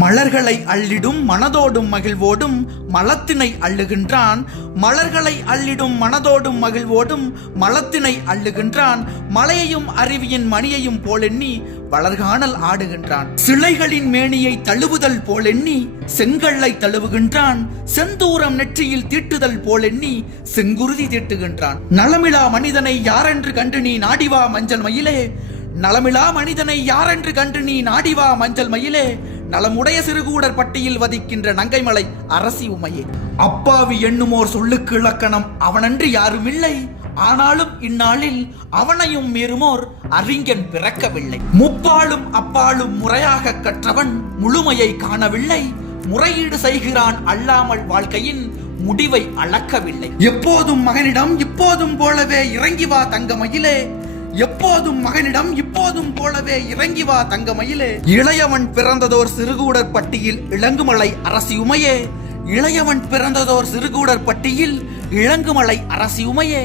மலர்களை அள்ளிடும் மனதோடும் மகிழ்வோடும் மலத்தினை அள்ளுகின்றான். மலர்களை அள்ளிடும் மனதோடும் மகிழ்வோடும் மலத்தினை அள்ளுகின்றான். மலையையும் அருவியின் மணியையும் போலெண்ணி வளர்காணல் ஆடுகின்றான். சிலைகளின் மேனியை தழுவுதல் போலெண்ணி செங்கல்லை தழுவுகின்றான். செந்தூரம் நெற்றியில் தீட்டுதல் போலெண்ணி செங்குருதி தீட்டுகின்றான். நலமிலா மனிதனை யாரென்று கண்டு நீ நாடிவா மஞ்சள் மயிலே, நலமிலா மனிதனை யாரென்று கண்டு நீ நாடிவா மஞ்சள் மயிலே, நலமுடைய சிறுகூடர் பட்டியில் வதிக்கின்ற நங்கைமலை அரசி உமையே. அப்பாவி எண்ணுமோர் சொல்லுக்கு இலக்கணம் அவனன்று யாரும் இல்லை, ஆனாலும் இந்நாளில் அவனையும் மீறுமோர் அறிஞன் பிறக்கவில்லை. முப்பாலும் அப்பாலும் முறையாக கற்றவன் முழுமையை காணவில்லை, முறையீடு செய்கிறான் அல்லாமல் வாழ்க்கையின் முடிவை அளக்கவில்லை. எப்போதும் மகனிடம் இப்போதும் போலவே இறங்கி வா தங்கமயிலே, எப்போதும் மகனிடம் இப்போதும் போலவே இறங்கி வா தங்கமயிலே. இளையவன் பிறந்ததோர் சிறுகூடர் பட்டியில் இளங்குமலை அரசி உமையே, இளையவன் பிறந்ததோர் சிறுகூடர் பட்டியில் இளங்குமலை அரசி உமையே.